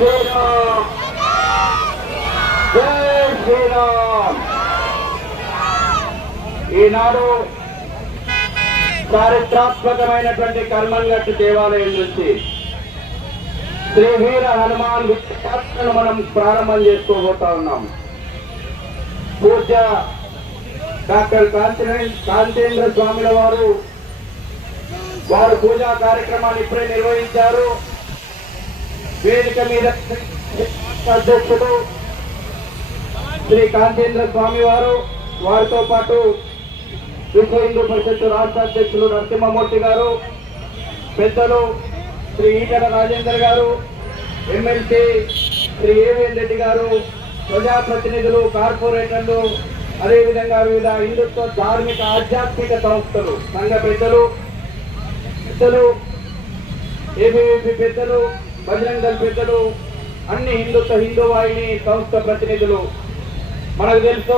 శ్రీరామ్ జై శ్రీరామ్. ఈనాడు చారిత్రాత్మకమైనటువంటి కర్మన్ఘట్ దేవాలయం నుంచి శ్రీ వీర హనుమాన్ విగ్రహాలను మనం ప్రారంభం చేసుకోబోతా ఉన్నాం. పూజ్య డాక్టర్ కాంతేంద్ర స్వాముల వారు పూజా కార్యక్రమాన్ని ఇప్పుడే నిర్వహించారు. వేదిక మీద అధ్యక్షుడు శ్రీ కాంతేంద్ర స్వామి వారు, వారితో పాటు విశ్వ హిందూ పరిషత్ రాష్ట్ర అధ్యక్షులు నరసింహమూర్తి గారు, పెద్దలు శ్రీ ఈటల రాజేందర్ గారు, ఎమ్మెల్సీ శ్రీ ఏవిఎన్ రెడ్డి గారు, ప్రజాప్రతినిధులు, కార్పొరేటర్లు, అదేవిధంగా వివిధ హిందుత్వ ధార్మిక ఆధ్యాత్మిక సంస్థలు, సంఘ పెద్దలు, ఏబీవీపీ పెద్దలు, బజరంగ్ దళ్ పెద్దలు, అన్ని హిందూ వాహిని సంస్థ ప్రతినిధులు. మనకు తెలుసు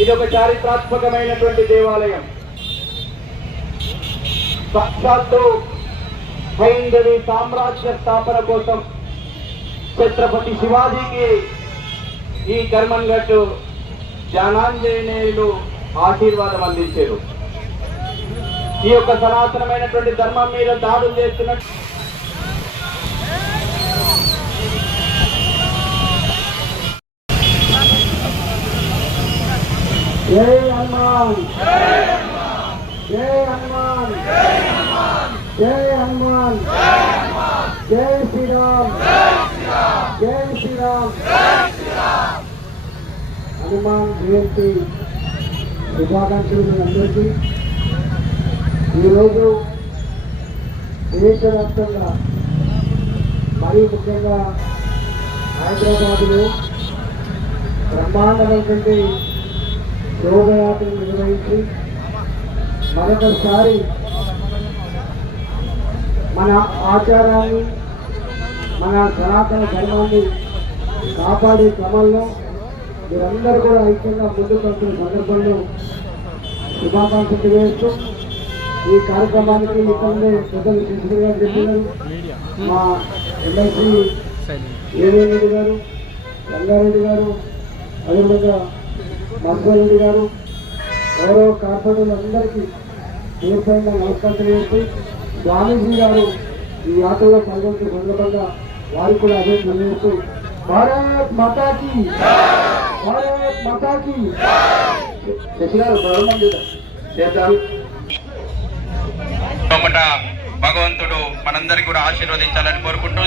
ఇది ఒక చారిత్రాత్మకమైనటువంటి దేవాలయం. సాక్షాత్తు హైందవి సామ్రాజ్య స్థాపన కోసం ఛత్రపతి శివాజీకి ఈ కర్మన్ఘట్ జ్ఞానాంజనేయులు ఆశీర్వాదం అందించారు. ఈ యొక్క సనాతనమైనటువంటి ధర్మం మీద దాడులు చేస్తున్న జై హనుమాన్, జై హనుమాన్, జై హనుమాన్, జై శ్రీరామ్, జై శ్రీరామ్. హనుమాన్ జయంతి శుభాకాంక్షలు అందరికీ. ఈరోజు దేశవ్యాప్తంగా మరీ ముఖ్యంగా హైదరాబాదులో బ్రహ్మాండమైనటువంటి శోభయాత్రలు నిర్వహించి మరొకసారి మన ఆచారాన్ని, మన సనాతన ధర్మాన్ని కాపాడే క్రమంలో మీరందరూ కూడా ఐక్యంగా ముందుకు వస్తున్న సందర్భంలో శుభాకాంక్షలు తెలియజేస్తూ ఈ కార్యక్రమానికి ఇక్కడే పెద్దలు శిశుడు గారు చెప్పినారు, మా ఎమ్మెల్సీ ఏవిఎన్ రెడ్డి గారు, రంగారెడ్డి గారు, అదేవిధంగా మత్స్యారెడ్డి గారు, గౌరవ కార్పొరేటర్లందరికీ తీవ్రంగా నమస్కారం తెలియజేస్తూ స్వామీజీ గారు ఈ యాత్రలో పాల్గొంటున్న సందర్భంగా వారికి కూడా అదే తెలియజేస్తూ భారత్ మాతాకి, భారత్ మాతాకి. శశి గారు ప్రారంభం చేద్దాం. భగవంతుడు మనందరికీ కూడా ఆశీర్వదించాలని కోరుకుంటూ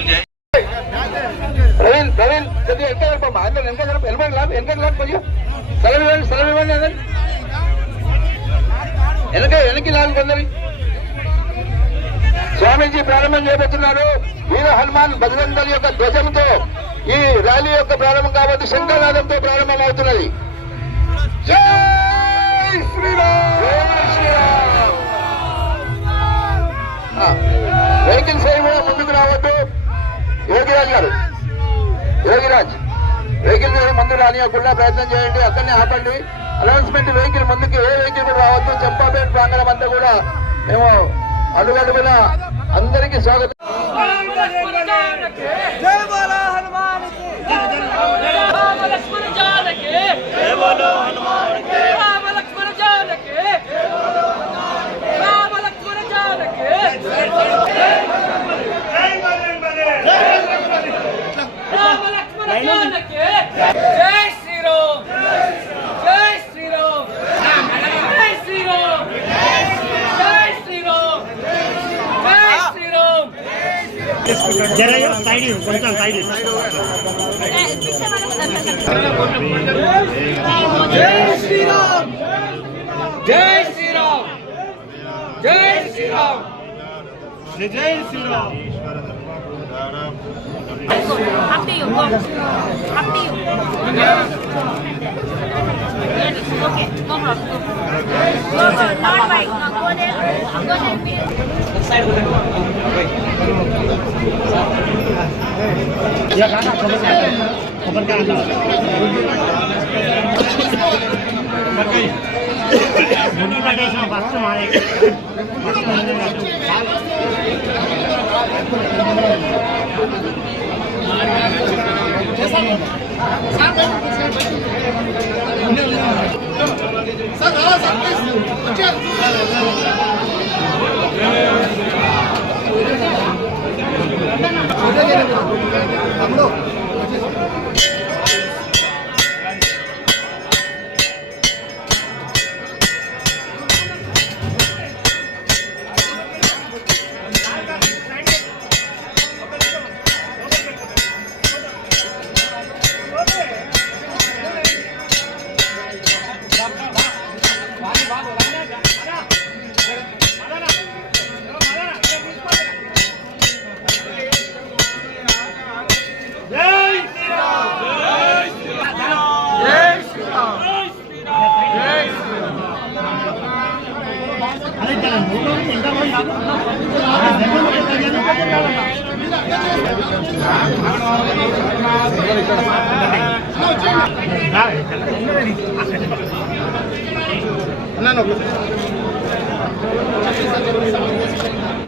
స్వామీజీ ప్రారంభం చేయబోతున్నారు. వీర హనుమాన్ బజరంగ్ దళ్ యొక్క ధ్వజంతో ఈ ర్యాలీ యొక్క ప్రారంభం కాబట్టి శంఖనాదంతో ప్రారంభం అవుతున్నది. జై శ్రీరామ్, జై శ్రీరామ్. వెహికల్స్ ఏమి కూడా ముందుకు రావద్దు. యోగిరాజ్ గారు, యోగిరాజ్ వెహికల్ ముందు రానియకుండా ప్రయత్నం చేయండి. అక్కడనే ఆపండి. అనౌన్స్మెంట్ వెహికల్ ముందుకు ఏ వెహికల్ కూడా రావద్దు. చంపాపేట ప్రాంగణం అంతా కూడా మేము అడుగడుగున అందరికీ స్వాగతం. జై శ్రీరామ్, జై శ్రీరామ్, జై శ్రీరామ్, జై శ్రీరామ్, జై శ్రీరామ్. కొంచెం సైడ్ జై శ్రీరామ్, జై శ్రీరామ్, జై శ్రీరామ్, జై Sriram. Up to you. Go. Up to you. Okay. No problem. Go. Not bike. No, go there. Go there. Ya kan? Kapan kan? Mungkin ada sama basta mana? అదే కదండి ఇంకా పోయి అన్నా